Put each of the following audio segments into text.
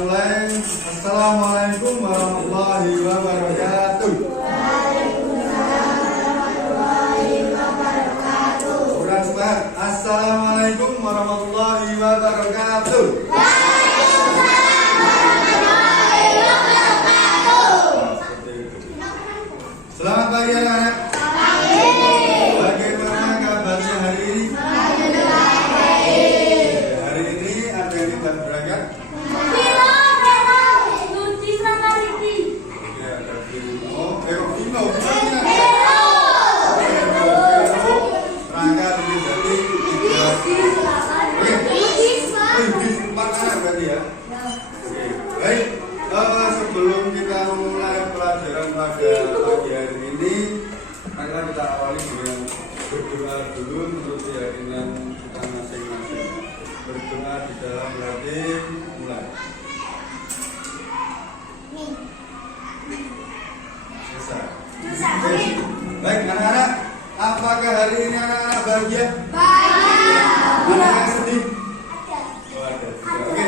mulai. Assalamualaikum warahmatullahi wabarakatuh. Kurang semangat. Assalamualaikum warahmatullahi wabarakatuh. Selamat pagi anak-anak. Bagaimana kabarnya hari ini? Hari ini ada yang tidak berangkat? Sebelum kita memulai pelajaran pada pagi hari ini, maka kita awali dengan berdoa dulu untuk keyakinan kita masing-masing. Berdoa di dalam hati, mulai. Selesai. Baik anak-anak, apakah hari ini anak-anak bahagia? Bahagia. Anak yang sedih? Ada. Oke.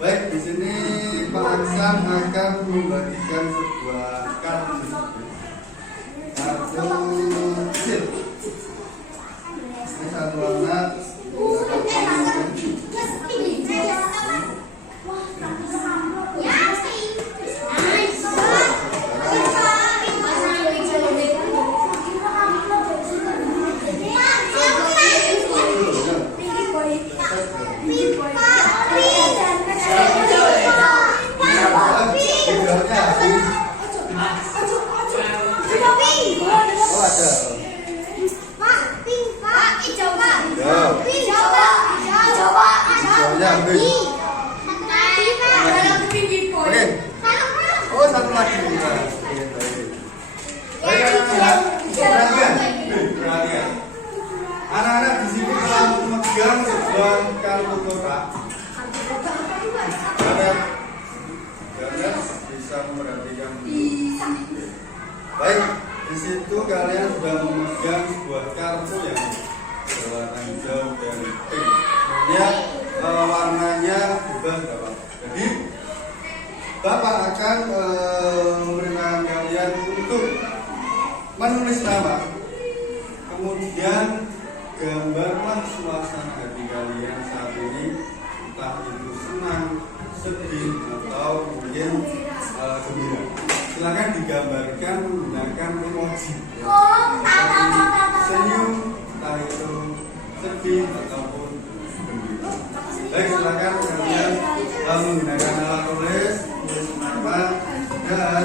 Baik, di sini Pak Aksan akan membagikan sebuah kartu kecil. Ini satu warna. Oh, satu lagi. Perhatian. Anak-anak di sini telah memegang sebuah kartu kotak. Kalian bisa memperhatikan. Baik, di situ kalian sudah memegang sebuah kartu yang berwarna hijau dan pink. Ya, warnanya berubah. Jadi Bapak akan memerintahkan kalian untuk menulis nama, kemudian gambarlah suasana hati kalian saat ini, entah itu senang, sedih, atau mungkin gembira. Silakan digambarkan menggunakan emoji, senyum, entah itu sedih ataupun gembira. Baik, silakan kalian menggunakan alat tulis nama dan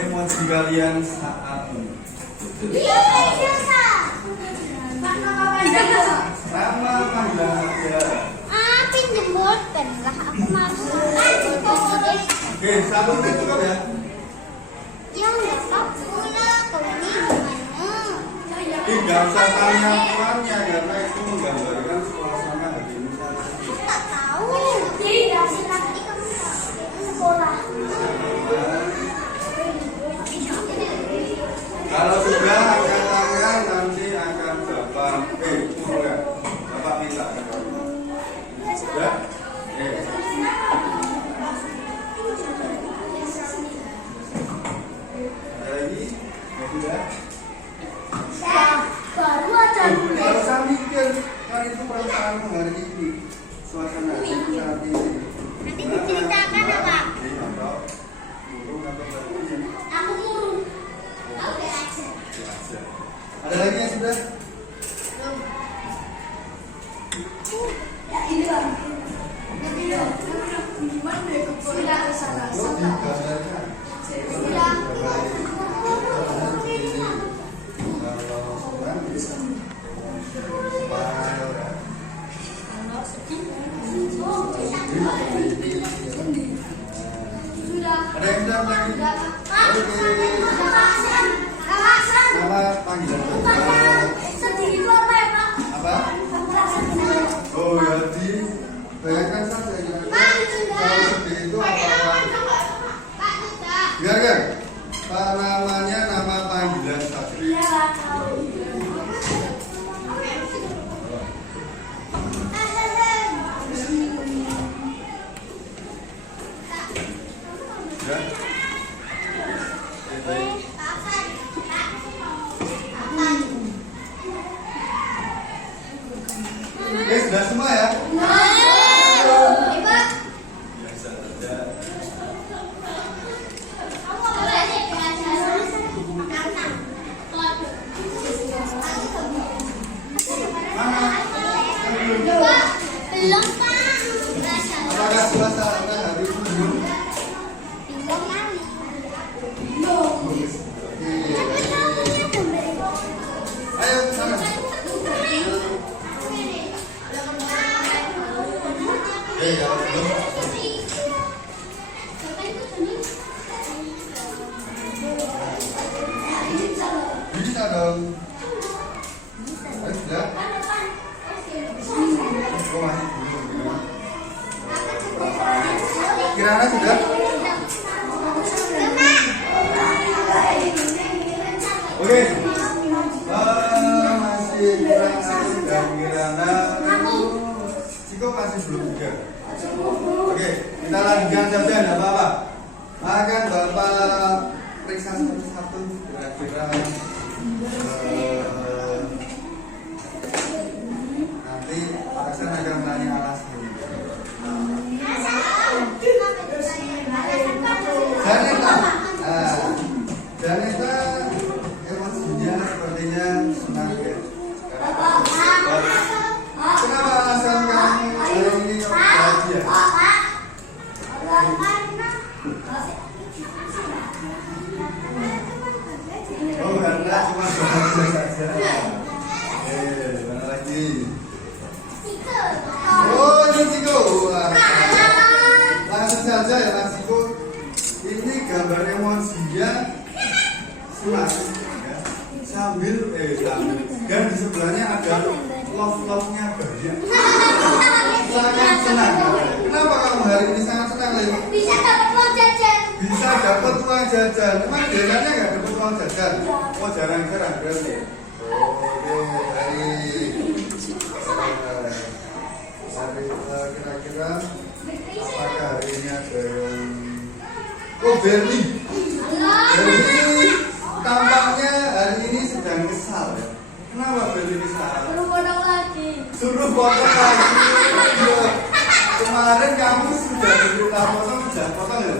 emoji kalian saat ini. Nama panggilan saja. Pinjem bolpen lah, aku masuk. Oke, satu menit cukup ya. Ya nggak apa-apa, kalau ini gimana? Tidak usah tanya pelannya karena itu menggambarkan suasana hatimu saat ini. Aku tak tahu. Tidak sih, nanti kamu sekolah. Kalau sudah angkat tangan nanti akan dapat mulai. Bapak minta. Sudah? Ada lagi? Sudah? Baru aja. Kalau saya mikir, kan itu perasaanmu hari ini, suasana hatimu saat ini. Nanti diceritakan apa? Aku murung. Oke aja. Ada lagi yang sudah? Ya ini bang. Nanti ya. Gimana deh sudah salah. Sudah. Ada yang sudah lagi? Nama panggilan Sedih itu apa ya Pak? apa? Oh ya, bayangkan saja kalau sedih itu apa? Biarkan Pak, namanya nama panggilan saja. Oke, sudah semua ya? Ibu. Biasa saja. Mana? Belum, Pak. Apakah suasana hari ini belum? Belum, Mami. Ayo sana. Ya, belum. Bisa dong. Ayo sudah. Oh, masih belum. Kirana sudah? Oke. Masih Kirana dan Kirana. Ciko masih belum juga. Oke, kita lanjutkan saja, tidak apa-apa. Akan Bapak periksa satu-satu kira-kira nanti Pak Aksan akan menanya alasnya. Janeta, Janeta emosinya sepertinya senang ya. Kenapa alasan kamu hari ini bahagia? Oh, karena cuma bahagia saja. Mana lagi? Oh, ini Ciko. Langsung saja ya, Mas Ciko. Ini gambar emosinya semangat ya. Sambil dan di sebelahnya ada love-nya banyak. Sangat senang. Kenapa kamu hari ini sangat senang, Lin? Bisa dapat uang jajan. Bisa dapat uang jajan. Emang biasanya nggak dapat uang jajan? Oh, jarang-jarang berarti. Oke, kira-kira apakah hari ini ada yang Berli. Berli tampaknya hari ini sedang kesal ya. Kenapa Berli kesal? Suruh potong lagi. Suruh potong lagi. Kemarin kamu sudah diberitahu potong, sudah potong ya?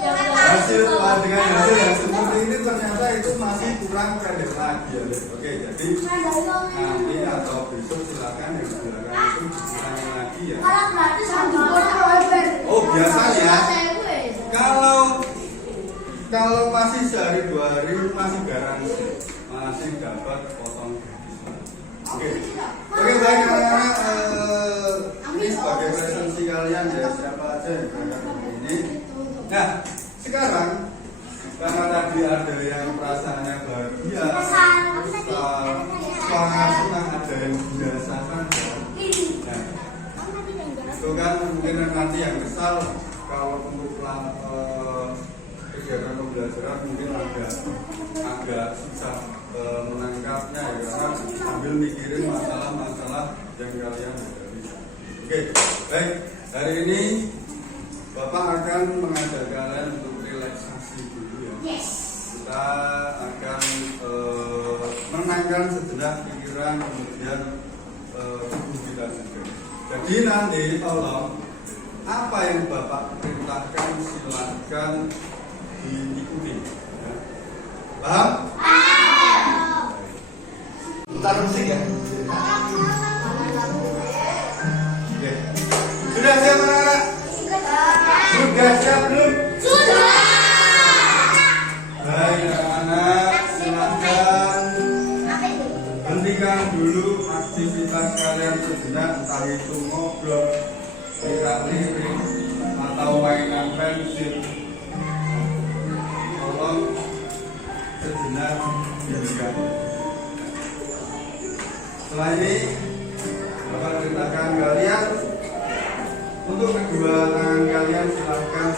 Dengan hasil yang seperti ini ternyata itu masih kurang pendek lagi ya. Oke, jadi nanti atau besok silakan yang silakan itu dikurangi lagi ya. Oh, biasanya kalau masih sehari 2 hari masih garansi, masih dapat potong gratis. Oke, baik anak-anak, ini sebagai presensi kalian ya, siapa aja yang berangkat ini. Nah, sekarang karena tadi ada yang perasaannya bahagia, semangat senang, ada yang biasa saja. Nah, itu kan mungkin nanti yang kesal kalau untuk kegiatan pembelajaran mungkin agak susah menangkapnya ya, karena sambil mikirin masalah-masalah yang kalian hadapi. Oke, baik. Hari ini Bapak akan mengajak kalian untuk relaksasi dulu ya. Kita akan menenangkan sejenak pikiran, kemudian tubuh kita juga. Jadi nanti tolong apa yang Bapak perintahkan silakan diikuti. Ya. Paham? Putar musik ya. Oke. Sudah siap anak-anak? Sudah siap belum? Sudah. Baik anak-anak, silakan hentikan dulu aktivitas kalian sejenak, entah itu ngobrol, lirik atau mainan pensil. Tolong sejenak dihentikan. Setelah ini Bapak perintahkan kalian untuk kedua tangan kalian silahkan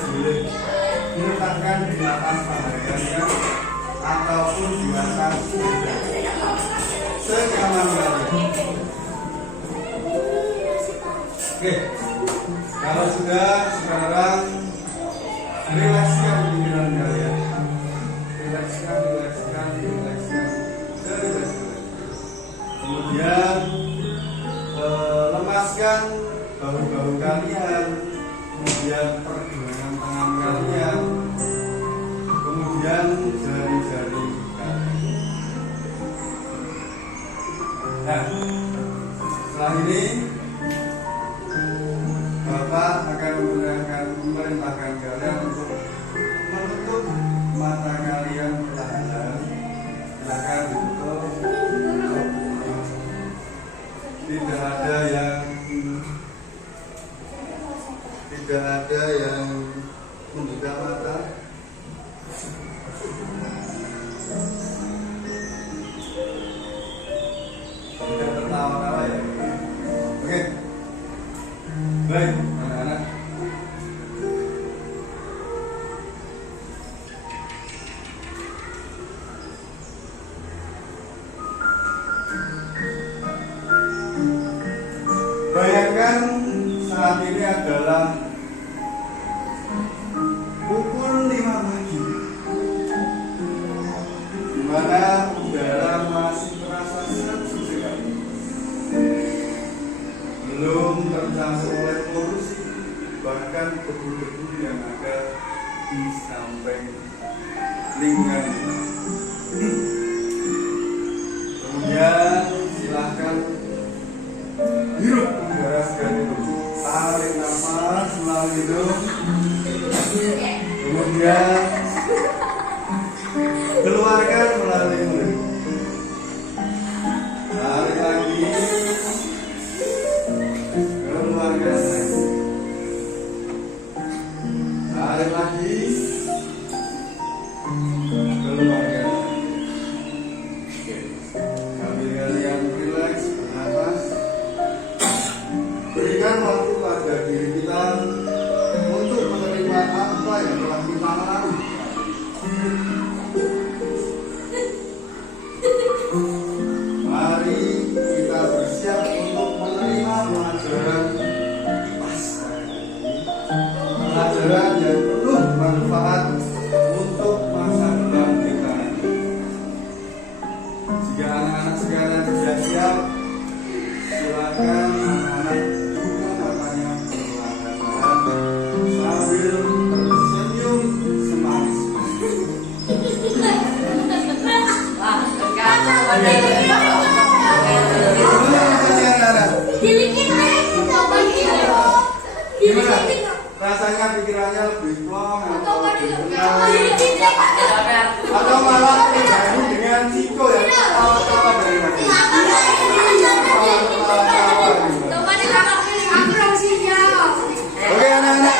diletakkan di atas paha kalian ataupun di atas dada senyaman kalian. Oke, kalau sudah sekarang relakskan pikiran kalian. Relakskan. Kemudian jelaskan bahu-bahu kalian, kemudian pergelangan tangan kalian, kemudian jari-jari kalian. Nah, setelah ini Bapak akan memerintahkan kalian untuk menutup mata kalian perlahan. Silakan ditutup. Tidak ada yang membuka mata. Tidak tertawa-tawa ya. Oke. Baik, anak-anak. Bayangkan saat ini adalah pukul 5 pagi, di mana udara masih terasa sejuk sekali, belum tercampur oleh polusi, bahkan debu-debu yang ada di samping lingkungan. Kemudian silahkan hirup udara segar itu, tarik nafas melalui hidung, kemudian keluarkan melalui mulut. Tarik lagi, keluarkan lagi, tarik lagi, keluarkan lagi. Oke, sambil kalian rileks bernafas, berikan waktu pada diri kita untuk menerima apa yang telah kita alami. Mari kita bersiap untuk menerima pelajaran IPAS, pelajaran yang penuh manfaat untuk masa depan kita. Jika anak-anak sekarang sudah siap, silakan anak-anak buka matanya perlahan-lahan sambil tersenyum semanis-manis. Gimana? Rasanya pikirannya lebih plong atau lebih tenang atau malah terganggu dengan Ciko ya? Tawa-tawa dari tadi. Oke anak-anak.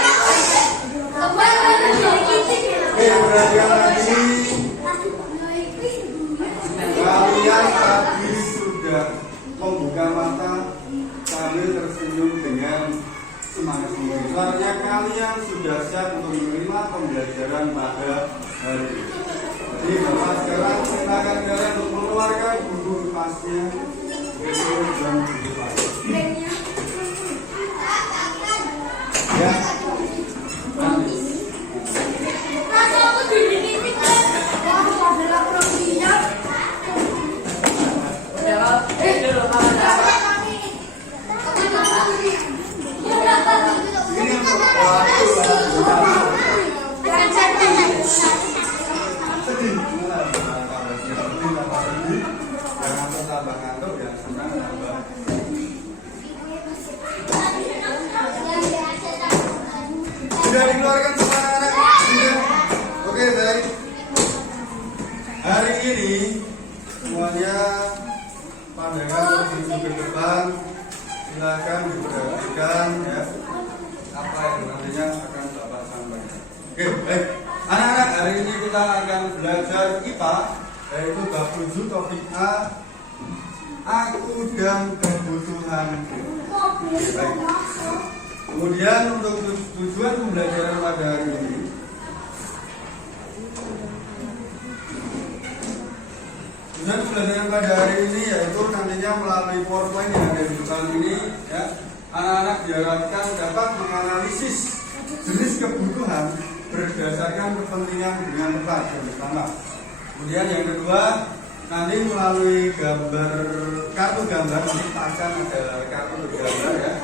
Oke, perhatikan lagi. Kalian tadi sudah membuka mata sambil tersenyum dengan semangat-semangat. Artinya kalian sudah siap untuk menerima pembelajaran pada hari ini. Jadi Bapak sekarang silakan kalian untuk mengeluarkan buku IPAS-nya. Dan buku IPAS. Ya. Sudah dikeluarkan semua anak-anak? Sudah? Oke, baik. Hari ini semuanya pandangan menuju ke depan. Silakan diperhatikan ya apa yang nantinya akan Bapak sampaikan. Oke, baik. Anak-anak, hari ini kita akan belajar IPA, yaitu bab 7 topik A, aku dan kebutuhanku. Baik. Kemudian untuk tujuan pembelajaran pada hari ini, tujuan pembelajaran pada hari ini yaitu nantinya melalui PowerPoint yang ada di depan ini, ya, anak-anak diharapkan dapat menganalisis jenis kebutuhan berdasarkan kepentingan dengan tepat yang pertama. Kemudian yang kedua, nanti melalui kartu gambar, nanti akan ada kartu gambar ya.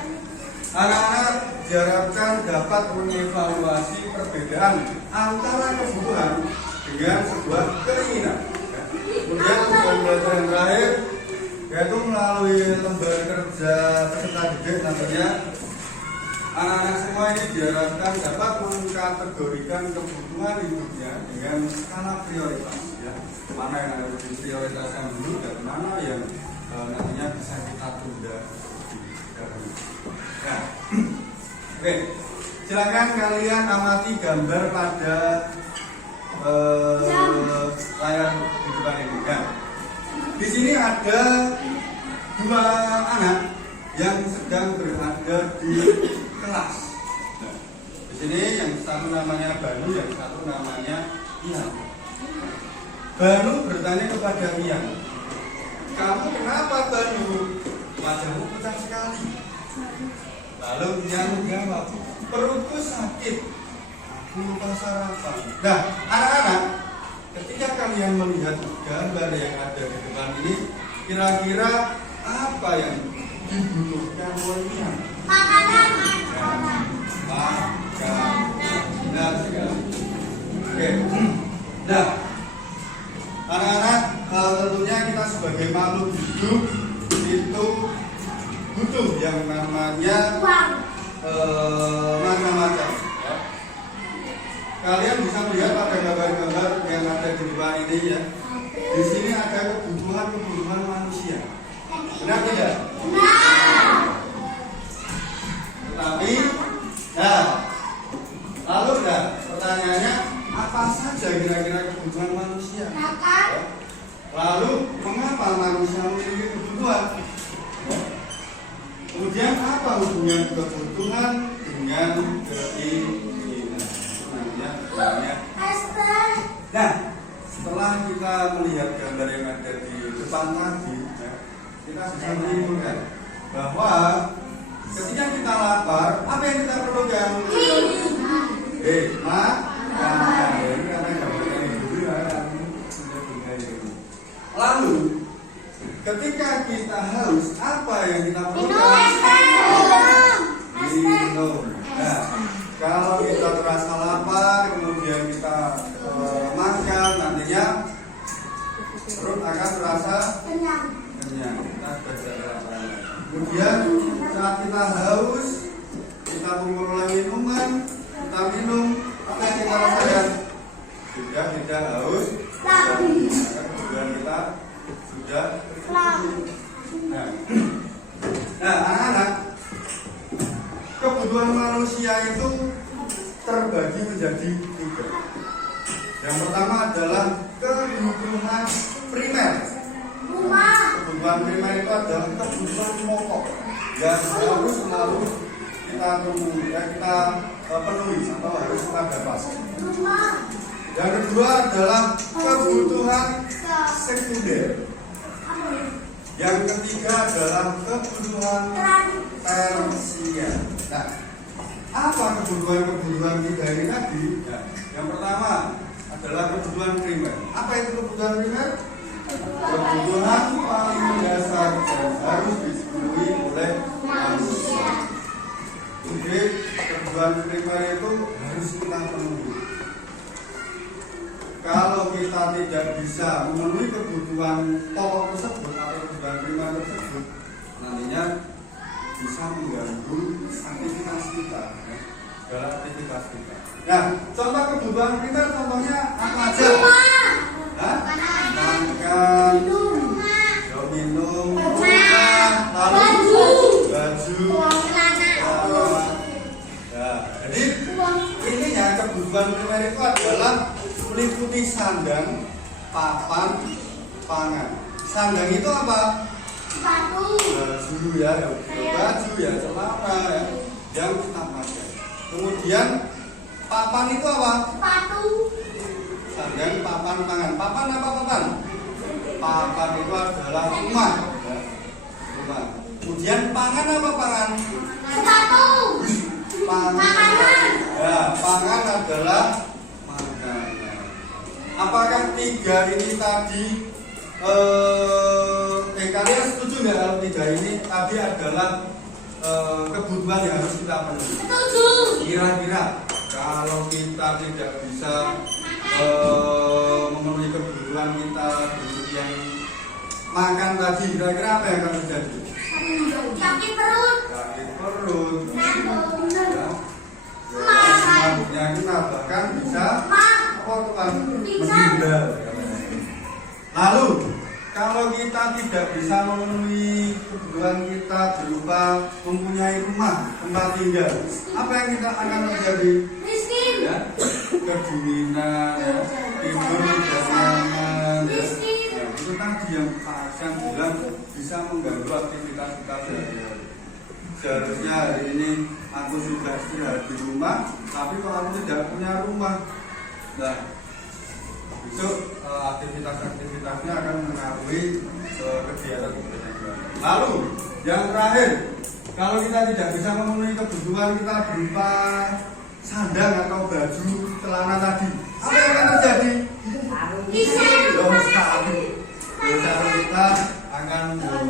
Anak-anak diharapkan dapat mengevaluasi perbedaan antara kebutuhan dengan sebuah keinginan. Kemudian tujuan belajar yang terakhir yaitu melalui lembaga kerja peserta didik nantinya anak-anak semua ini diharapkan dapat mengkategorikan kebutuhan hidupnya dengan skala prioritas, ya. Mana yang harus diprioritaskan dulu dan mana yang nantinya bisa kita tunda dahulu. Nah, oke, silakan kalian amati gambar pada layar di depan ini. Nah, di sini ada dua anak yang sedang berada di kelas. Nah, di sini yang satu namanya Banu, yang satu namanya Ian. Banu bertanya kepada Ian, "Kamu kenapa, Banu? Wajahmu pucat sekali." Lalu Ian menjawab, "Perutku sakit, aku lupa sarapan." Nah, anak-anak, ketika kalian melihat gambar yang ada di depan ini, kira-kira apa yang dibutuhkan oleh Ian? Makanan. Makanan. Benar sekali. Oke. Nah, anak-anak, tentunya kita sebagai makhluk hidup itu butuh yang namanya macam-macam. Ya. Kalian bisa melihat pada gambar-gambar yang ada di depan ini, ya. Di sini ada kebutuhan manusia. Benar tidak? Benar. Tetapi, nah, lalu enggak, pertanyaannya apa saja kira-kira kebutuhan manusia? Makan. Lalu mengapa manusia memiliki kebutuhan? Kemudian apa hubungan kebutuhan dengan keinginan? Nah, setelah kita melihat gambar yang ada di depan tadi, ya, kita bisa menyimpulkan bahwa ketika kita lapar, apa yang kita perlukan? Makan. Ini karena gambarnya ini dulu ya. Lalu, ketika kita haus, apa yang kita perlukan? Minum. Nah, kalau kita terasa lapar, kemudian kita makan, nantinya perut akan terasa kenyang. Kita sudah lapar. Kemudian saat kita haus, kita memperoleh minuman, kita minum, apa yang kita rasakan? Sudah tidak haus, kemudian kita sudah. Nah, anak-anak, kebutuhan manusia itu terbagi menjadi 3. Yang pertama adalah kebutuhan primer. Kebutuhan primer itu adalah kebutuhan pokok yang harus selalu kita penuhi atau harus kita dapat. Yang kedua adalah kebutuhan sekunder. Yang ketiga adalah kebutuhan tersier. Nah, apa kebutuhan kita ini tadi? Nah, yang pertama adalah kebutuhan primer. Apa itu kebutuhan primer? Kebutuhan paling dasar dan harus dipenuhi oleh manusia. Jadi, kebutuhan primer itu harus kita penuhi. Kalau kita tidak bisa memenuhi kebutuhan pokok tersebut atau kebutuhan primer tersebut, nantinya bisa mengganggu aktivitas kita, ya, segala aktivitas kita. Nah, contoh kebutuhan primer contohnya apa aja? Makan, minum, lalu baju, nah, jadi intinya kebutuhan primer itu adalah meliputi sandang, papan, pangan. Sandang itu apa? Baju ya, baju ya, celana ya, yang kita pakai. Kemudian papan itu apa? Sepatu. Sandang, papan, pangan. Papan apa papan? Papan itu adalah rumah. Ya. Rumah. Kemudian pangan apa pangan? Sepatu. Makanan. Ya, pangan adalah makanan. Apakah 3 ini tadi? Kalian setuju nggak kalau 3 ini tadi adalah kebutuhan yang harus kita penuhi. Kira-kira kalau kita tidak bisa memenuhi kebutuhan kita yang makan tadi, kira-kira apa yang akan terjadi? Sakit perut. Sakit perut. Makan. Penyakit bahkan bisa apa teman Pingsan. meninggal. Lalu kalau kita tidak bisa memenuhi kebutuhan kita berupa mempunyai rumah tempat tinggal, apa yang kita akan terjadi? Miskin. Ya, kedinginan, ya, tidur tidak nyaman, ya. Ya, itu tadi yang Pak Aksan bilang bisa mengganggu aktivitas kita sehari-hari. Seharusnya hari ini aku sudah istirahat di rumah, tapi kalau aku tidak punya rumah, nah besok aktivitas-aktivitasnya akan mengaruhi kegiatan kita. Lalu yang terakhir, kalau kita tidak bisa memenuhi kebutuhan kita berupa sandang atau baju celana tadi, apa yang akan terjadi? Loh sekali, kita akan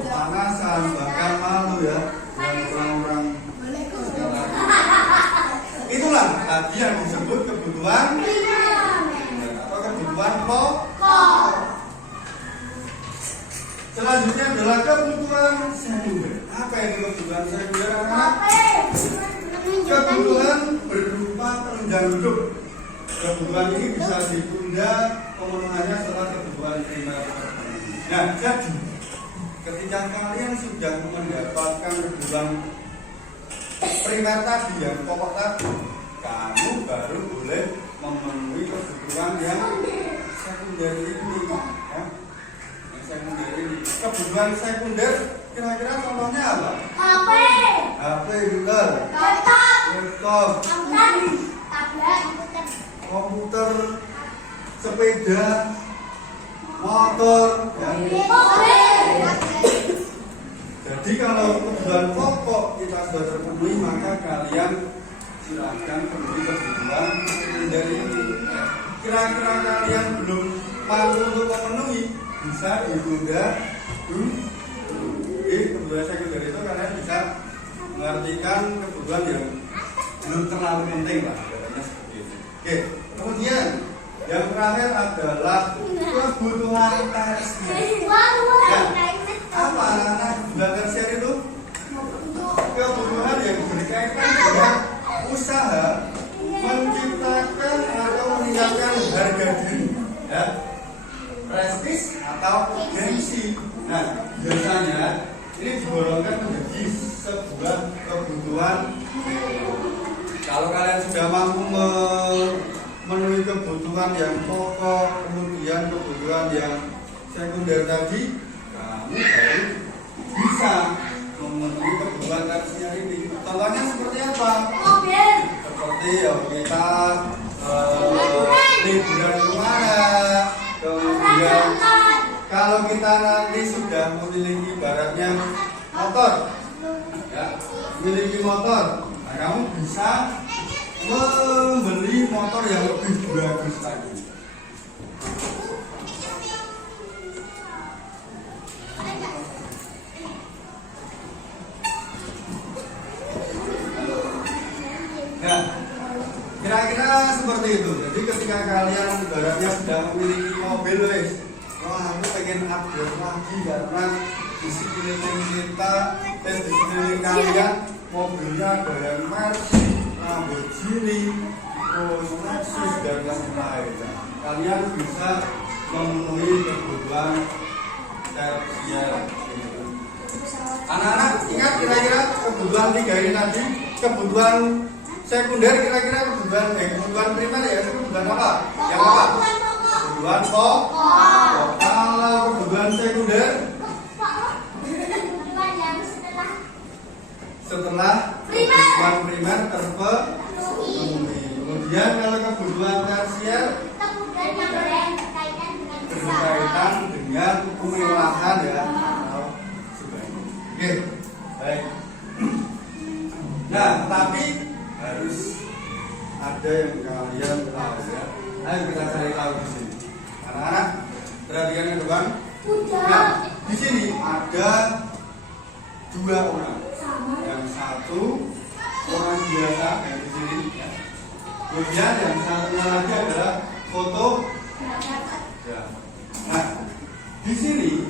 panasan bahkan malu ya dengan orang-orang. Itulah tadi yang disebut kebutuhan atau kebutuhan pokok. Selanjutnya adalah kebutuhan sekunder. Apa itu kebutuhan sekunder? Kebutuhan berupa penunjang hidup. Kebutuhan ini bisa ditunda pemenuhannya setelah kebutuhan primer terpenuhi. Nah, jadi ketika kalian sudah mendapatkan kebutuhan primer tadi, yang pokok tadi, kamu baru boleh memenuhi kebutuhan yang sekunder ini, ya. Yang sekunder ini. Kebutuhan sekunder kira-kira contohnya apa? HP, betul. Laptop, Tablet, komputer, sepeda, motor, ya. Jadi kalau kebutuhan pokok kita sudah terpenuhi, maka kalian silakan penuhi kebutuhan sekunder ini. Kira-kira kalian belum mampu untuk memenuhi, bisa ditunda dulu. Jadi kebutuhan sekunder itu kalian bisa mengartikan kebutuhan yang belum terlalu penting lah, katanya seperti itu. Oke, kemudian yang terakhir adalah kebutuhan tersier. Apa anak-anak kebutuhan tersier itu? Kebutuhan yang berkaitan dengan usaha menciptakan atau meningkatkan harga diri, ya, prestis atau gengsi. Nah, biasanya ini digolongkan menjadi sebuah kebutuhan. Kalau kalian sudah mampu memenuhi kebutuhan yang pokok, kemudian kebutuhan yang sekunder tadi, kamu baru bisa memenuhi kebutuhan tersier ini. Contohnya seperti apa? Seperti ya kita liburan kemana, kemudian kalau kita nanti sudah memiliki ibaratnya motor, ya, memiliki motor, nah kamu bisa membeli motor yang lebih bagus lagi. Nah, kira-kira seperti itu. Jadi ketika kalian ibaratnya sudah memiliki mobil, wes, wah aku pengen upgrade lagi karena di sekeliling kita, di sekeliling kalian mobilnya ada yang Mercy, Lamborghini, terus Lexus dan lain-lain. Kalian bisa memenuhi kebutuhan tersier. Anak-anak ingat kira-kira kebutuhan tiga ini tadi, kebutuhan sekunder kira-kira kebutuhan primer ya, kebutuhan apa? Yang apa? Kebutuhan pokok. Kalau kebutuhan sekunder setelah kebutuhan primer terpenuhi. Kemudian kalau kebutuhan tersier berkaitan dengan kemewahan ya. Oke, baik. Nah, tapi harus ada yang kalian tahu ya. Ayo kita cari tahu di sini. Anak-anak, perhatikan ya teman. Nah, di sini ada 2 orang. Yang satu orang biasa yang di sini. Ya. Kemudian yang satunya lagi adalah foto. Ya. Nah, di sini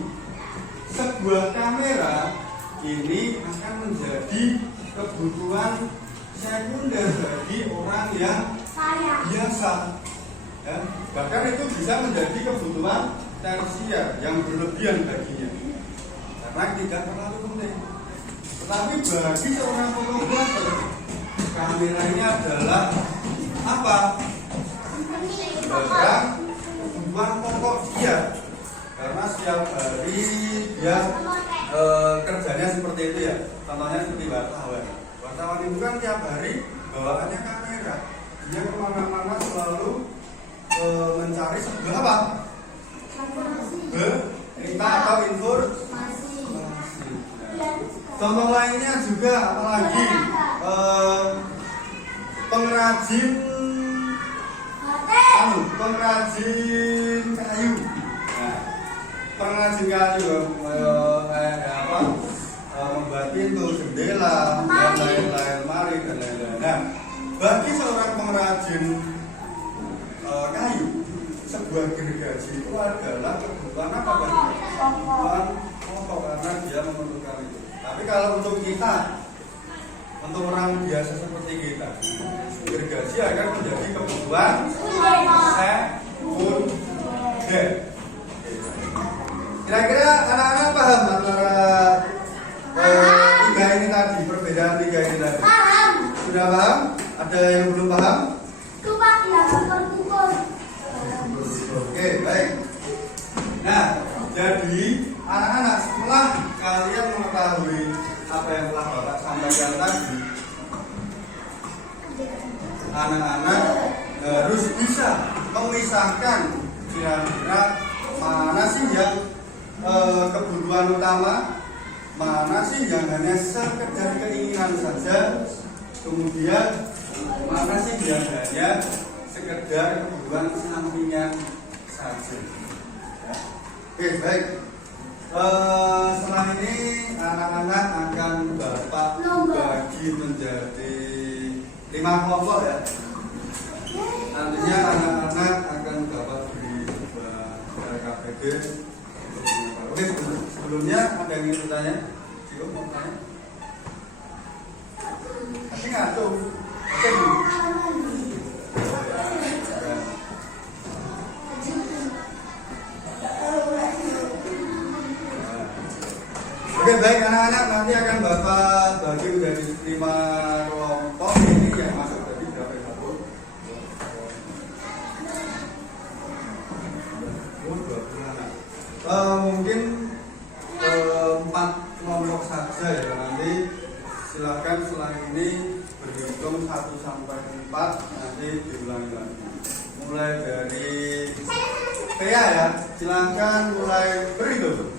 sebuah kamera ini akan menjadi kebutuhan sekunder bagi orang yang biasa. Ya. Bahkan itu bisa menjadi kebutuhan tersier yang berlebihan baginya, karena tidak terlalu penting. Tetapi bagi seorang fotografer, kamera ini adalah apa? Barang kebutuhan pokok dia, karena setiap hari dia kerjanya seperti itu ya. Contohnya seperti wartawan. Wartawan itu kan tiap hari bawaannya kamera. Dia kemana-mana selalu mencari sebuah apa? Berita atau informasi. Contoh lainnya juga apalagi pengrajin kayu. Nah, pengrajin kayu membuat pintu, jendela, dan lain-lain, mari dan lain-lain. Nah, bagi seorang pengrajin kayu, sebuah gergaji itu adalah kebutuhan apa bagi? Kebutuhan pokok, karena dia memerlukan itu. Tapi kalau untuk kita, untuk orang biasa seperti kita, gergaji akan menjadi kebutuhan sekunder. Kira-kira anak-anak paham antara tiga ini tadi, perbedaan tiga ini tadi? Paham. Sudah paham? Ada yang belum paham? Oke, baik. Nah, jadi anak-anak, setelah kalian mengetahui apa yang telah Bapak sampaikan tadi, anak-anak harus bisa memisahkan kira-kira mana sih yang kebutuhan utama, mana sih yang hanya sekedar keinginan saja, kemudian mana sih yang hanya sekedar kebutuhan sampingan saja. Oke, baik. Setelah ini anak-anak akan Bapak bagi menjadi 5 kelompok ya. Nantinya anak-anak akan Bapak beri KPG. Oke, sebelumnya ada yang ingin bertanya? Cukup mau bertanya? Tapi ngatur. Oke, Bu. Oke, baik anak-anak, nanti akan Bapak bagi menjadi 5 kelompok. Ini yang masuk tadi berapa ya? Mungkin 4 kelompok saja ya. Nanti silakan setelah ini berhitung 1 sampai 4, nanti diulangi lagi. Mulai dari PA ya, silakan mulai berhitung.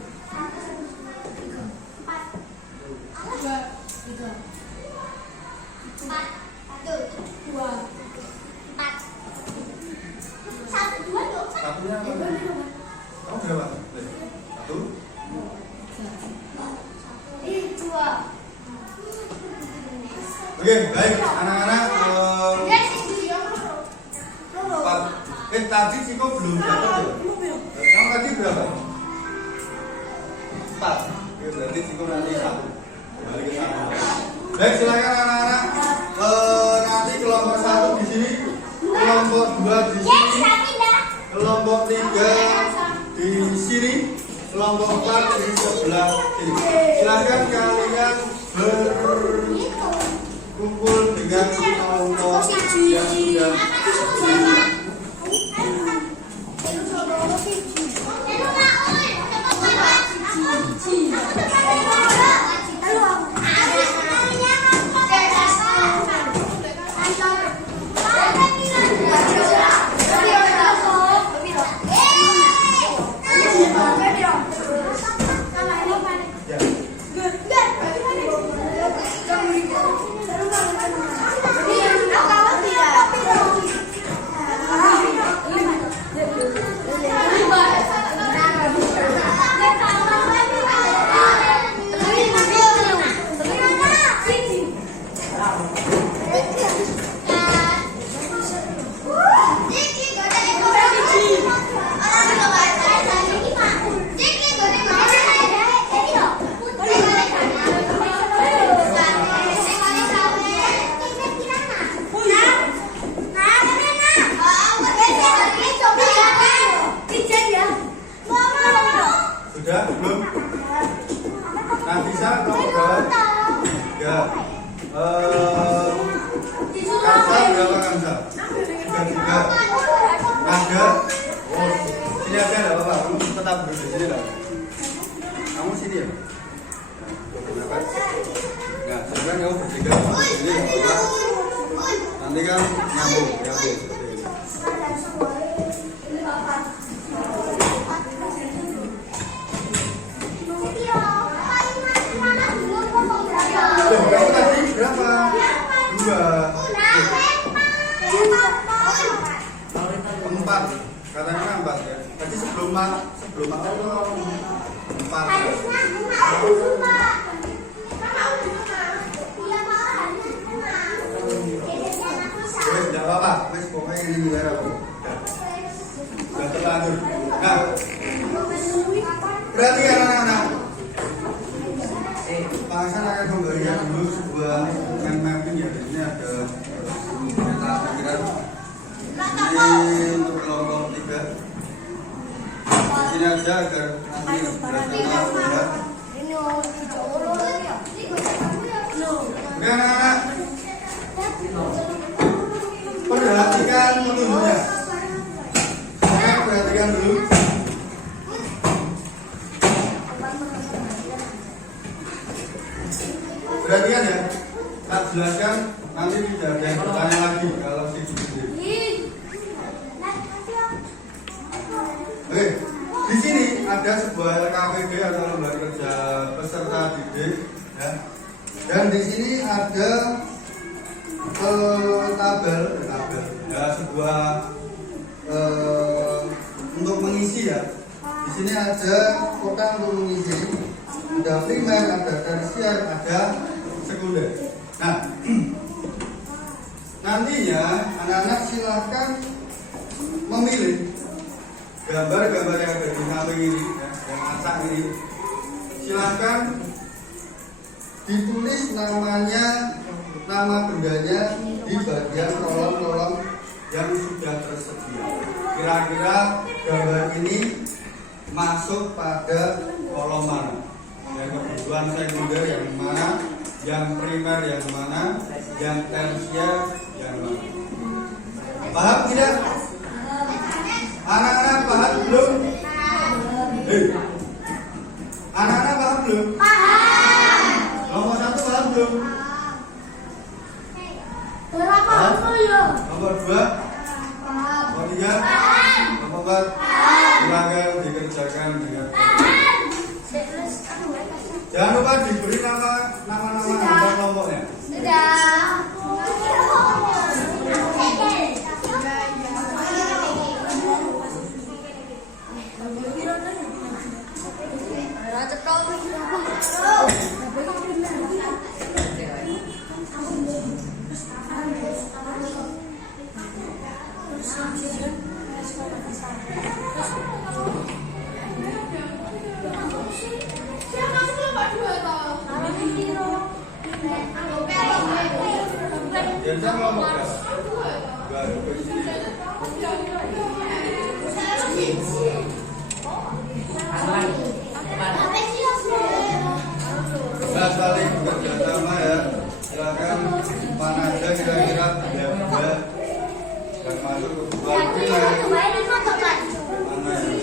2. Oke, baik anak-anak. Tadi Ciko belum dapat ya? Yang tadi berapa? 4. Oke, berarti Ciko nanti 1. Kembali ke 1. Baik, silakan anak-anak. Nanti kelompok 1 di sini, kelompok 2 di sini, kelompok 3 di sini, kelompok 4 di sebelah sini. Silakan kalian berkumpul dengan kelompok yang sudah di 3. Kamsa berapa kamsa? 3 juga. Ada. Oh, sini aja enggak apa-apa. Kamu tetap duduk di sini lah. Kamu sini ya? Nah, sekarang kamu bertiga ini enggak apa-apa. Nanti kan nyambung seperti ini. Loh, kamu tadi berapa? 2. 4. Katanya 4 ya. Tadi sebelum aku 4. Wes enggak apa-apa. Wes pokoknya ini negara aku. Sudah terlanjur. Nah, berarti anak-anak Pak Hasan akan memberikan dulu sebuah mapping ya. Di sini ada peta pikiran. Ini untuk kelompok 3. Di sini aja agar nanti bersama ya. Oke anak-anak, perhatikan petunjuknya. Perhatikan dulu. Perhatikan ya, tak jelaskan nanti tidak ada yang bertanya lagi kalau sendiri. Oke, di sini ada sebuah LKPD atau lembaga kerja peserta didik, ya. Dan di sini ada tabel, ya sebuah untuk mengisi ya. Di sini ada kotak untuk mengisi. Ada primer, ada tersier, ada sekunder. Nah, nantinya anak-anak silakan memilih gambar-gambar yang ada di samping ini, ya, yang acak ini. Silakan ditulis namanya, nama bendanya di bagian kolom-kolom yang sudah tersedia. Kira-kira gambar ini masuk pada kolom mana? Yang kebutuhan sekunder yang mana, yang primer yang mana, yang tersier yang mana. Paham tidak? Anak-anak paham belum? Anak-anak paham belum? Nomor 1 paham belum? Paham? Nomor 2? Nomor 3? Nomor 4? Silakan dikerjakan dengan jangan lupa diberi nama-nama anggota kelompoknya. Jangan kelompok kelas. Baru ke sini. Nah, saling bekerja sama ya. Silakan mana aja kira-kira benda-benda yang masuk ke buah pilar. Mana yang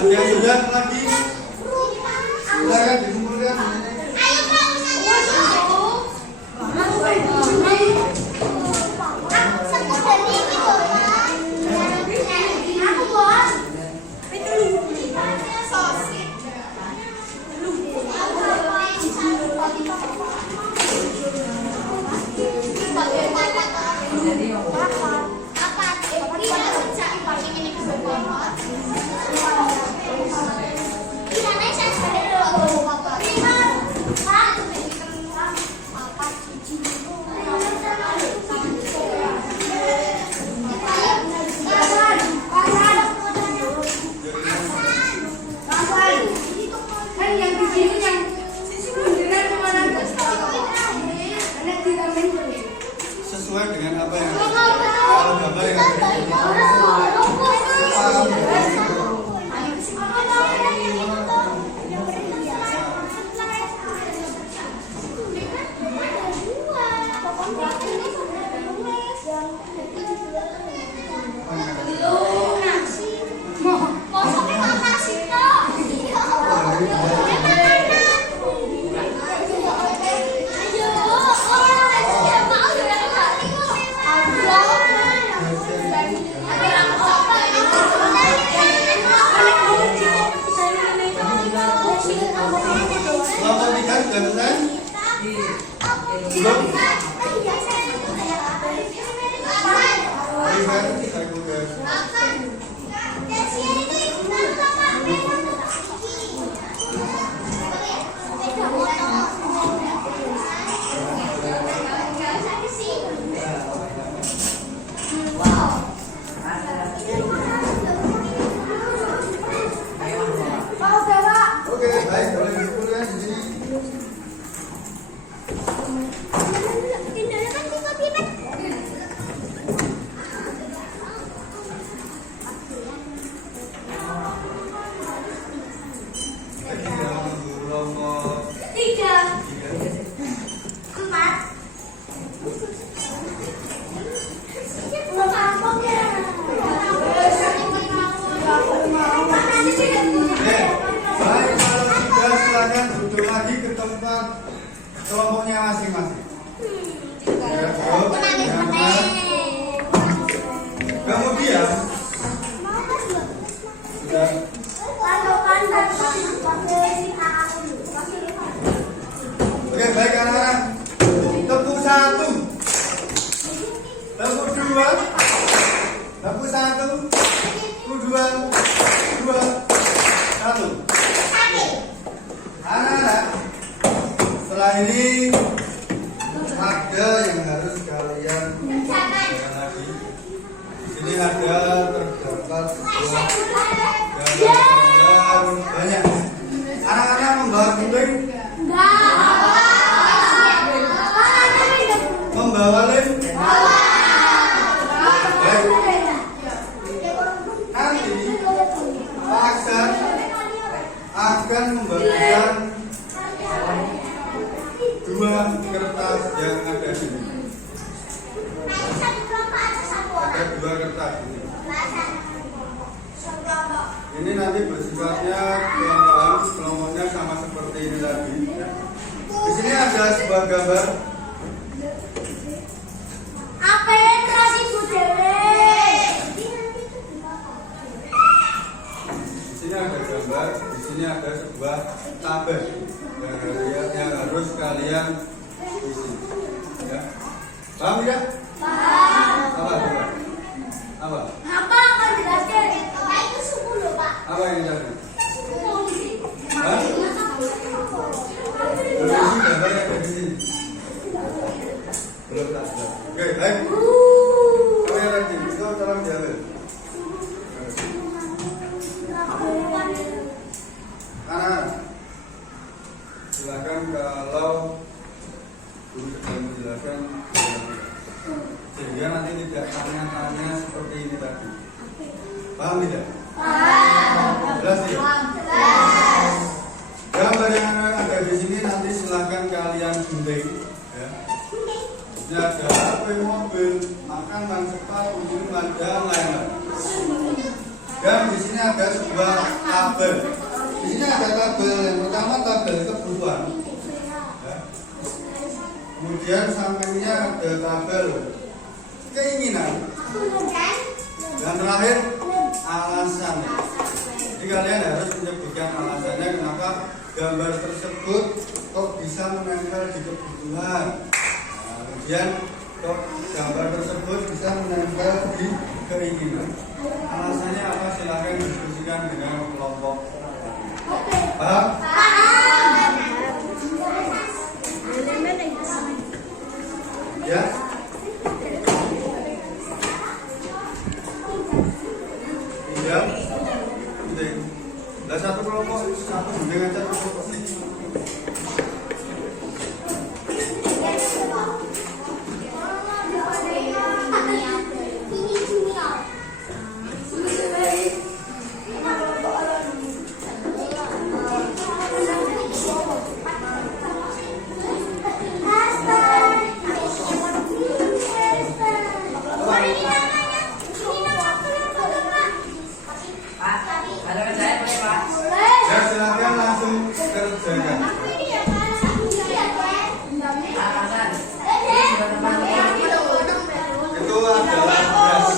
Ada yang sudah lagi? Silakan dikumpulkan. Sesuai dengan apa yang kalau gambar yang kelompok 3 sudah selesai? Belum? Oke, baik, boleh dikumpulkan di sini. Lagi ke tempat kelompoknya masing-masing. Kemudian sudah. Oke, baik anak-anak. Tepuk 1, tepuk 2, tepuk 1, tepuk 2, 1. Anak-anak, setelah ini ada yang harus kalian jalan lagi. Di sini ada terdapat sebuah gambar banyak. Anak-anak membawa gunting? Membawa lem? Nanti akan membagikan 2 kertas yang ada di sini. Ada 2 kertas ini. Ini nanti bersifatnya kelompoknya sama seperti ini tadi. Di sini ada sebuah gambar. Apa yang terus Ibu Dewi? Di sini ada gambar. Di sini ada sebuah tabel yang harus kalian isi. Ya. Paham tidak? Paham. Apa? Apa akan jelaskan? Itu suku loh Pak. Apa yang tadi? Hah? Belum isi gambar yang ada di sini. Belum tak ada. Oke, baik. Apa yang tadi? Itu tolong diambil. Anak, silakan kalau guru sedang menjelaskan, sehingga nanti tidak tanya-tanya seperti ini tadi. Paham tidak? Paham. Jelas ya? Jelas. Gambar yang ada di sini nanti silakan kalian gunting. Ya. Ini ada HP, mobil, makanan, sepatu, minuman, dan lain-lain. Dan di sini ada sebuah HP tabel. Di sini ada tabel. Yang pertama tabel kebutuhan. Ya. Kemudian sampingnya ada tabel keinginan. Dan terakhir alasan. Jadi kalian harus menyebutkan alasannya kenapa gambar tersebut kok bisa menempel di kebutuhan. Nah, kemudian kok gambar tersebut bisa menempel di keinginan. Alasannya apa? Silakan diskusikan dengan kelompok. Paham? Ya. Tidak. Tidak. Satu kelompok satu dengan satu kelompok. Silakan langsung kerjakan. Itu adalah tugas.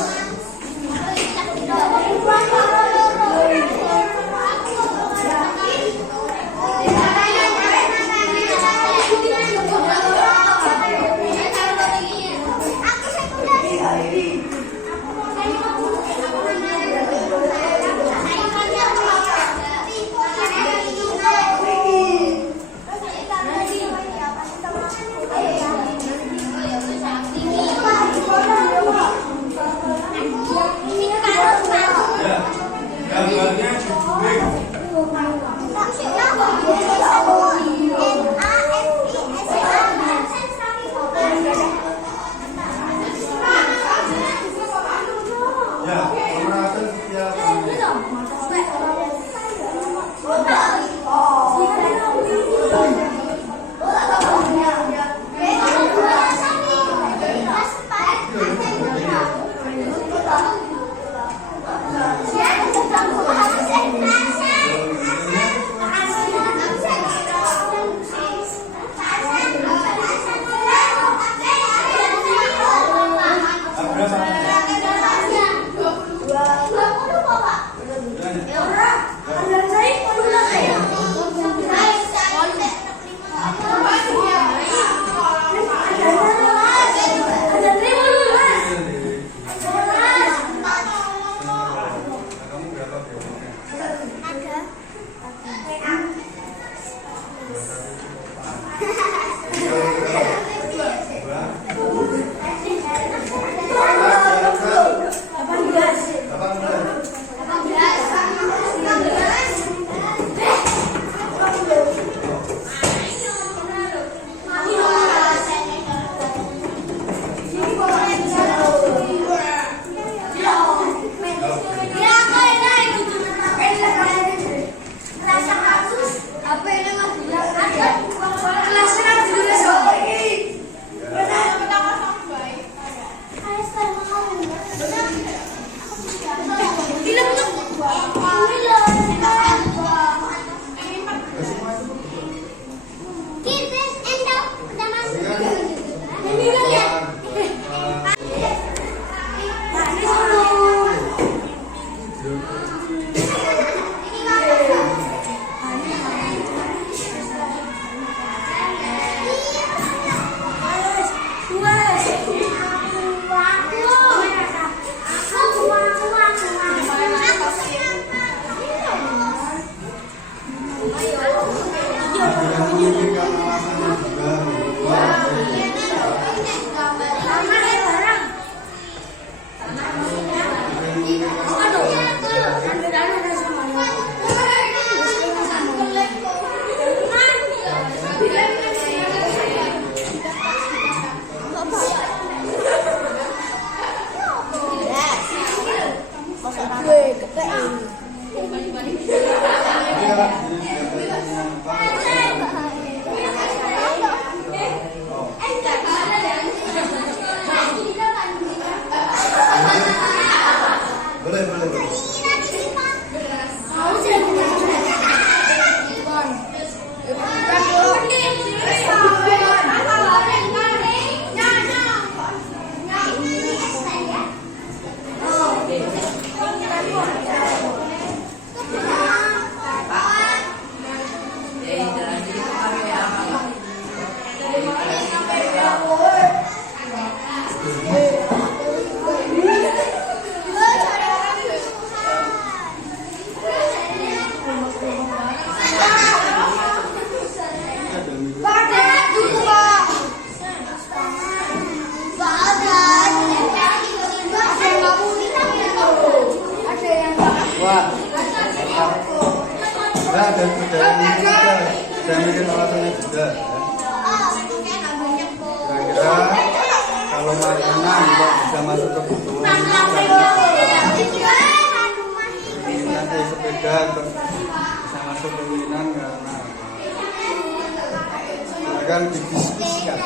Ya, gambarnya dibuing. Ya, pemerasan setiap Boleh. Nah, dan sudah mikir alasannya juga. Kira-kira kalau makanan tidak bisa masuk kebutuhan nanti sepeda bisa masuk keinginan karena silakan didiskusikan.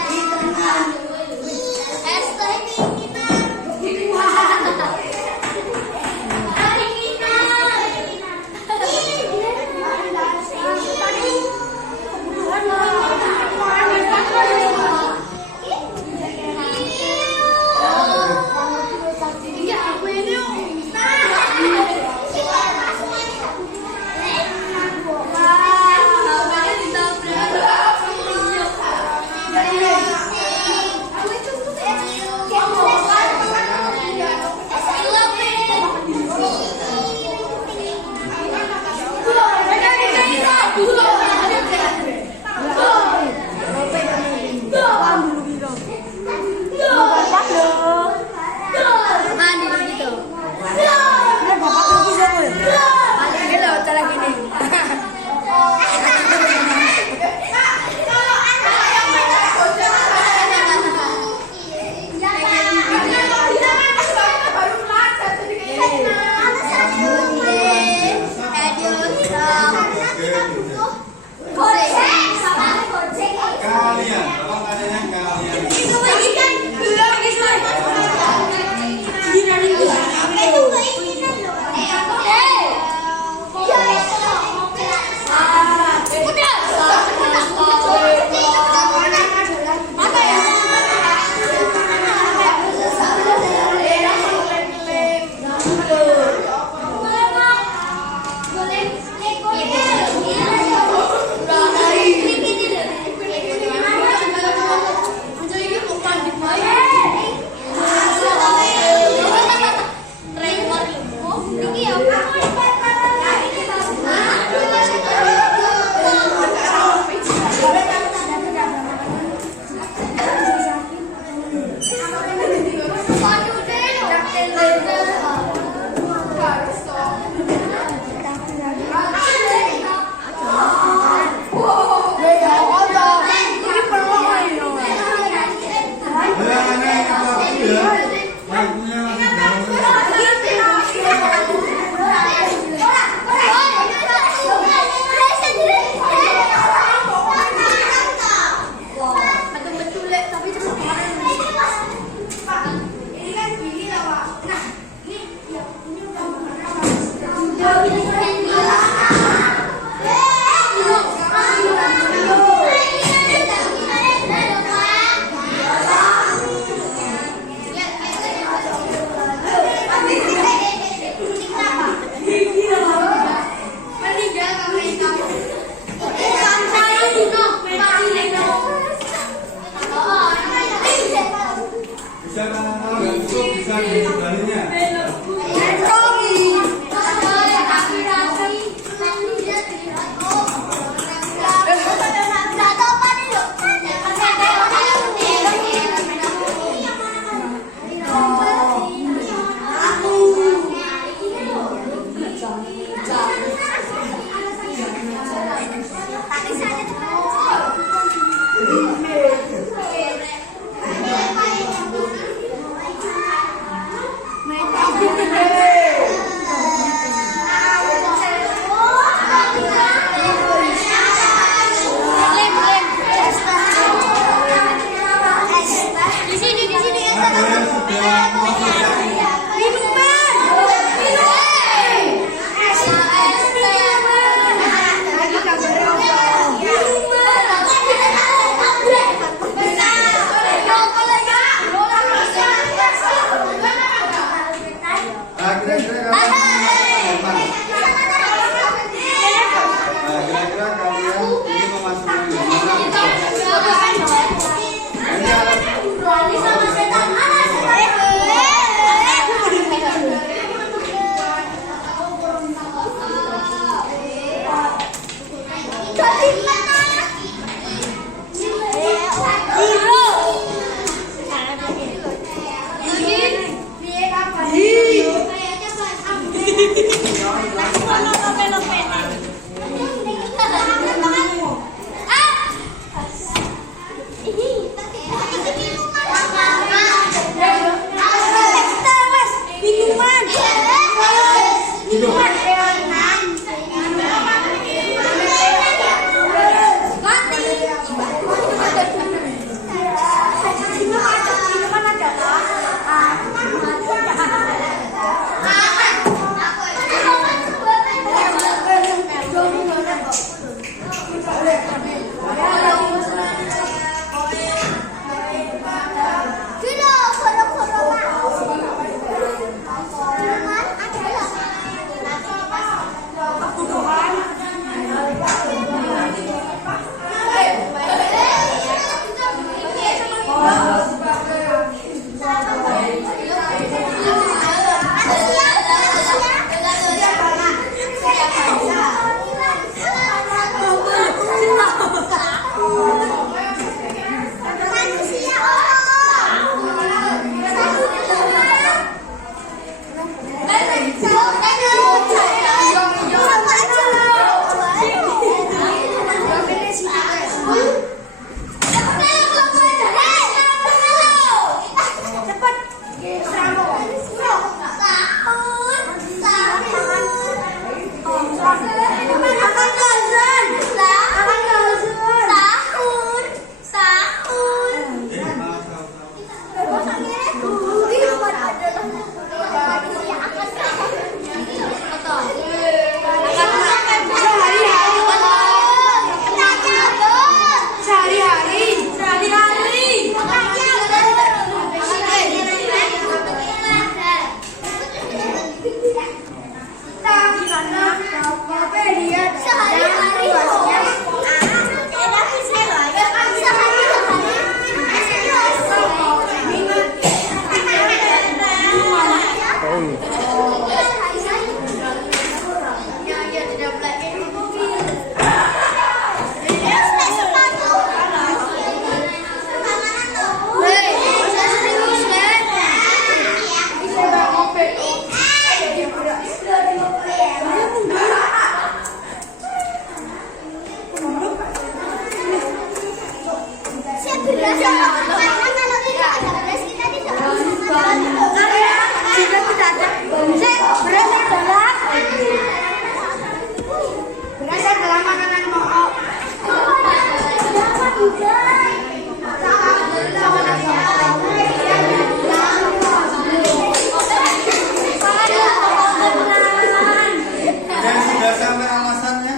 Dan sudah sampai alasannya?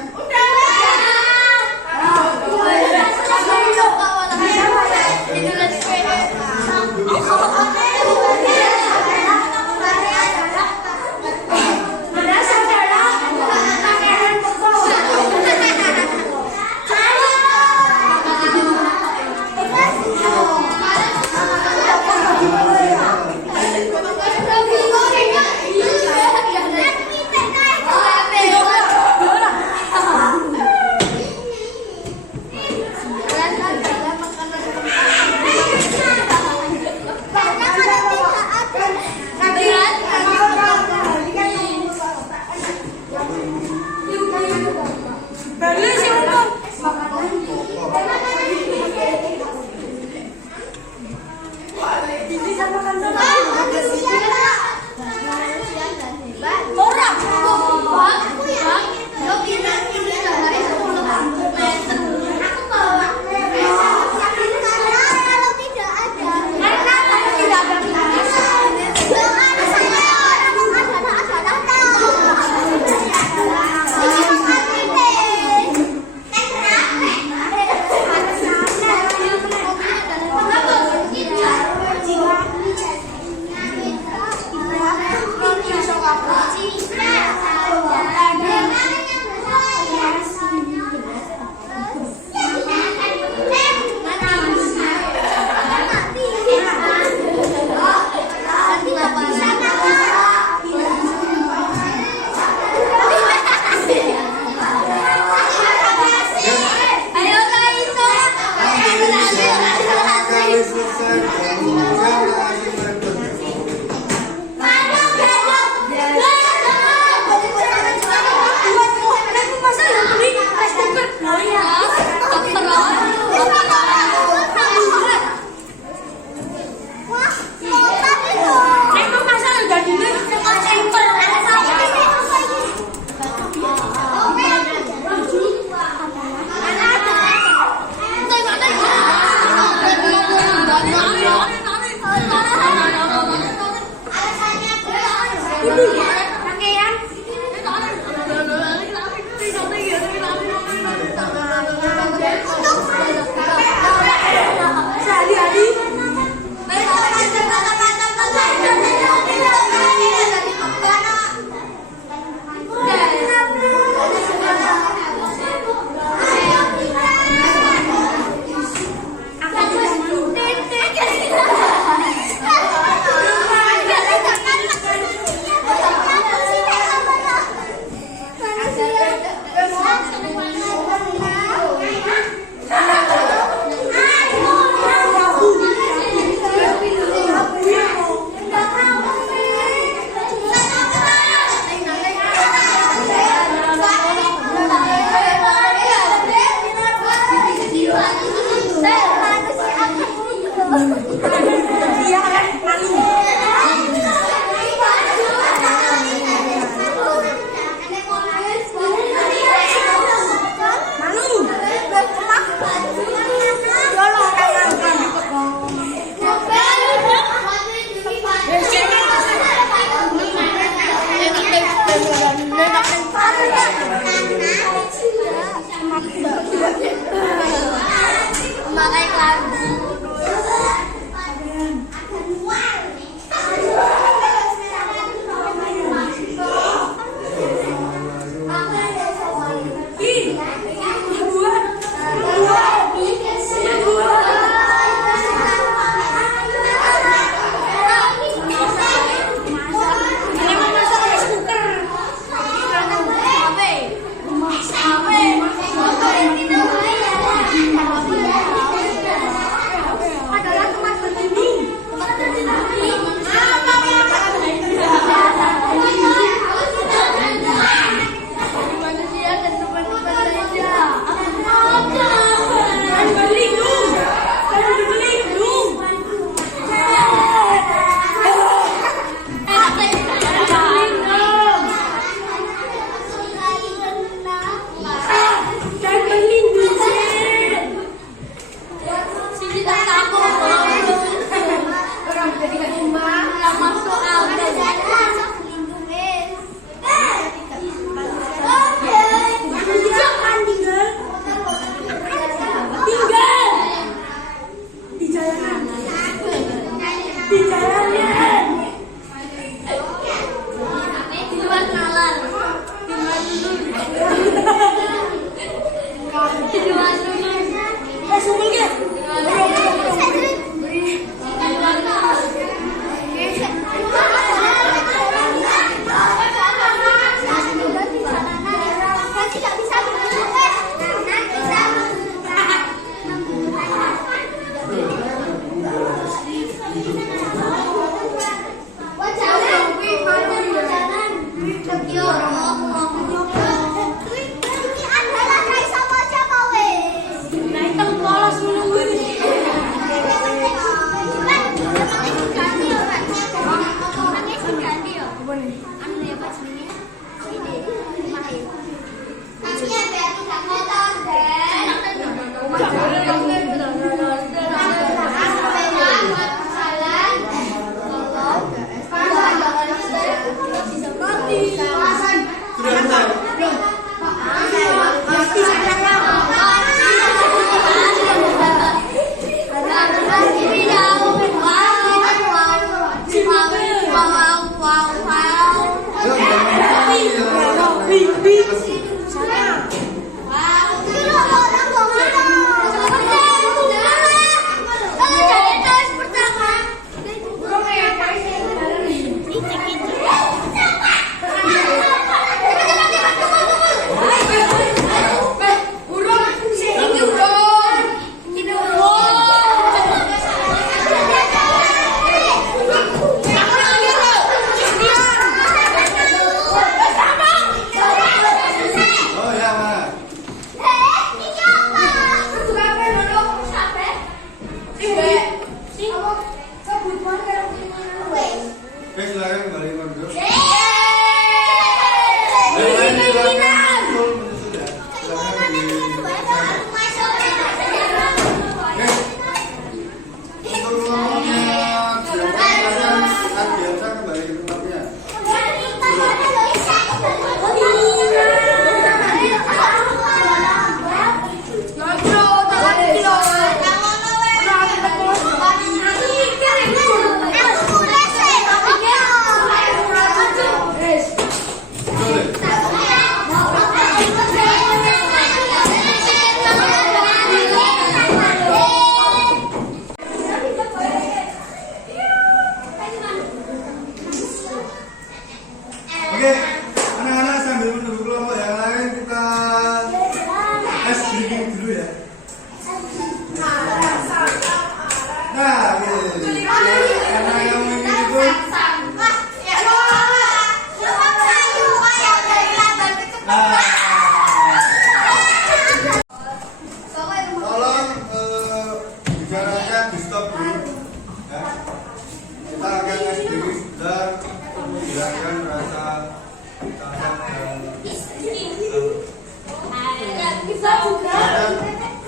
Kita juga.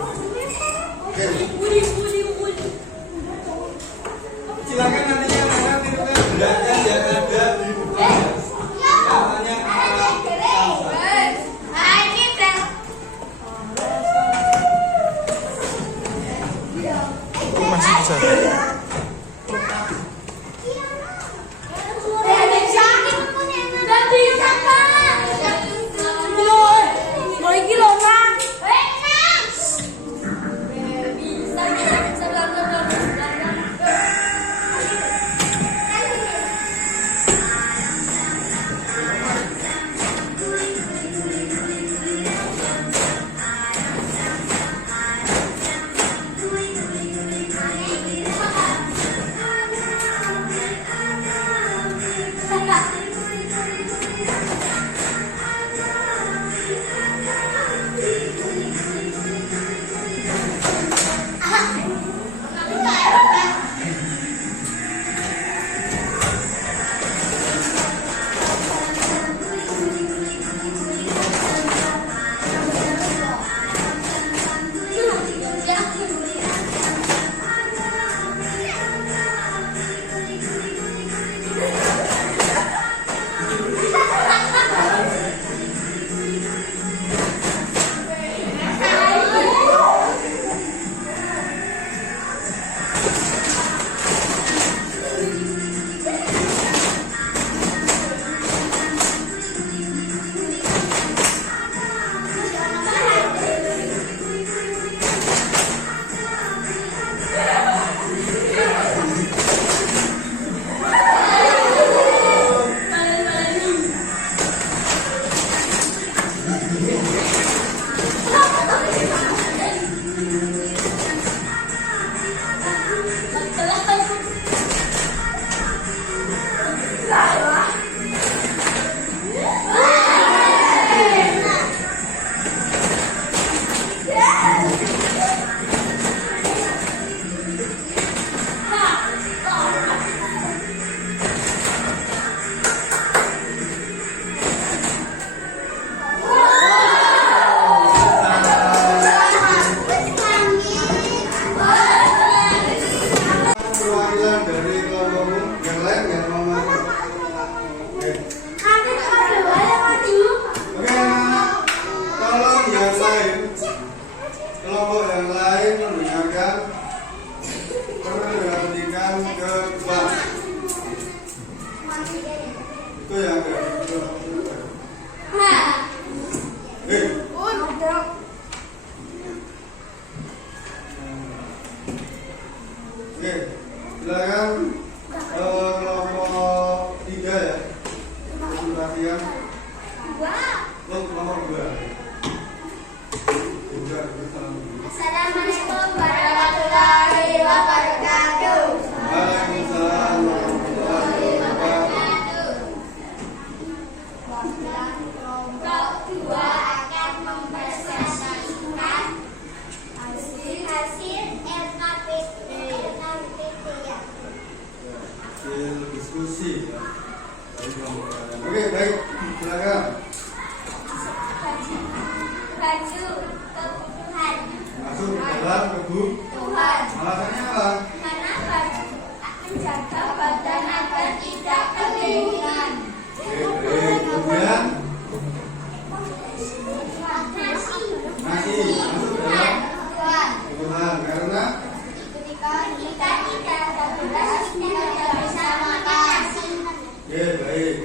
Oke. Wudi. Silakan nantinya mereka tirukan gerakan yang ada di buku. Namanya alat samsat. Masih bisa. Perwakilan dari kelompok yang lain yang mau maju. Oke. Oke, tolong yang lain, kelompok yang lain mendengarkan, perhatikan ke depan. Itu yang kedua. Oke, silakan kelompok 3 ya. Perhatikan. Kelompok 2. Assalamualaikum warahmatullahi wabarakatuh. Waalaikumsalam warahmatullahi wabarakatuh. Kelompok 2 akan mempresentasikan hasil LKPT ya. Hasil diskusi ya. Oke, baik. Silakan. Baju kebutuhan Masuk ke dalam Tuhan. Alasannya apa? Karena baju menjaga badan agar tidak kedinginan. Oke, baik. Kemudian nasi masuk ke dalam kebutuhan karena Ketika kita tidak ada beras, kita tidak bisa makan. oke, baik.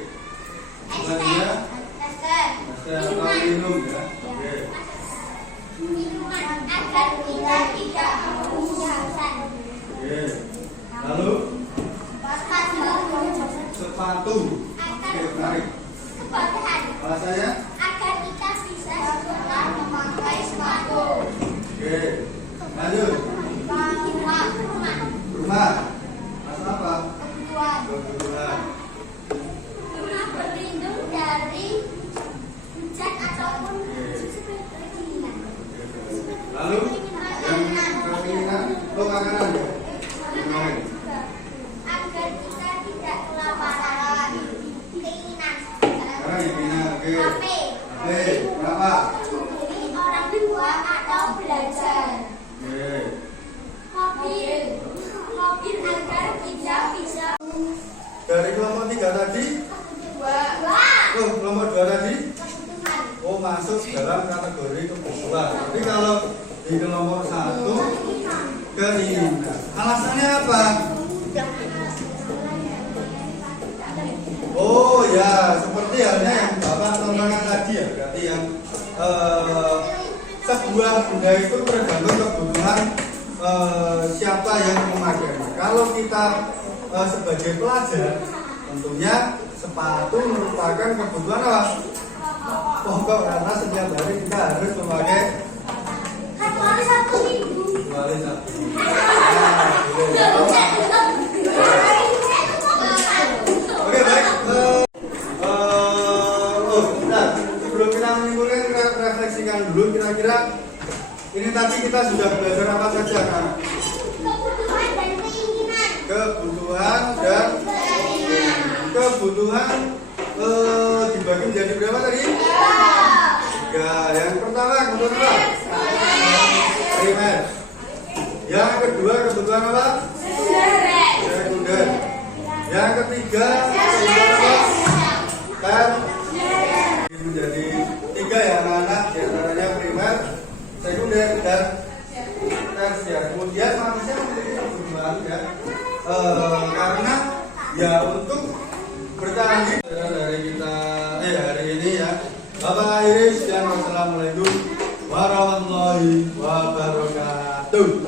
Selanjutnya Masker. atau minum ya. Oke. Minuman agar kita tidak kehausan. Oke. Lalu sepatu. Oke, menarik. Kebutuhan Alasannya? agar kita bisa sekolah memakai sepatu. Oke. Lanjut. Rumah. Alasan apa? Kebutuhan Kebutuhan. rumah berlindung dari hujan ataupun kedinginan. Lalu yang keinginan lo makanan ya? Menarik. Agar kita tidak kelaparan. Keinginan. Sekarang yang keinginan, oke. HP. Oke, berapa? Jadi orang Dari kelompok 3 tadi, oh kelompok 2 tadi, oh masuk dalam kategori kebutuhan. Tapi kalau di kelompok 1 keinginan. Alasannya apa? Oh ya, seperti halnya yang Bapak contohkan tadi ya, berarti yang sebuah benda itu tergantung kebutuhan siapa yang memakainya. Kalau kita sebagai pelajar, tentunya sepatu merupakan kebutuhan apa? Pokok, karena setiap hari kita harus memakai kecuali Sabtu Minggu. Oke, baik. Sebelum kita menyimpulkan, kita refleksikan dulu kira-kira ini tadi kita sudah belajar apa saja, kan? Kebutuhan dan kebutuhan dibagi menjadi berapa tadi? 3. Yang pertama kebutuhan apa? Primer. Yang kedua kebutuhan apa? Sekunder. Yang ketiga kebutuhan apa? Menjadi 3 ya anak-anak, diantaranya primer, sekunder dan tersier. Kemudian manusia memiliki kebutuhan ya, karena ya untuk bertahan hidup. Dari kita hari ini ya, Bapak Iris dan wassalamualaikum warahmatullahi wabarakatuh.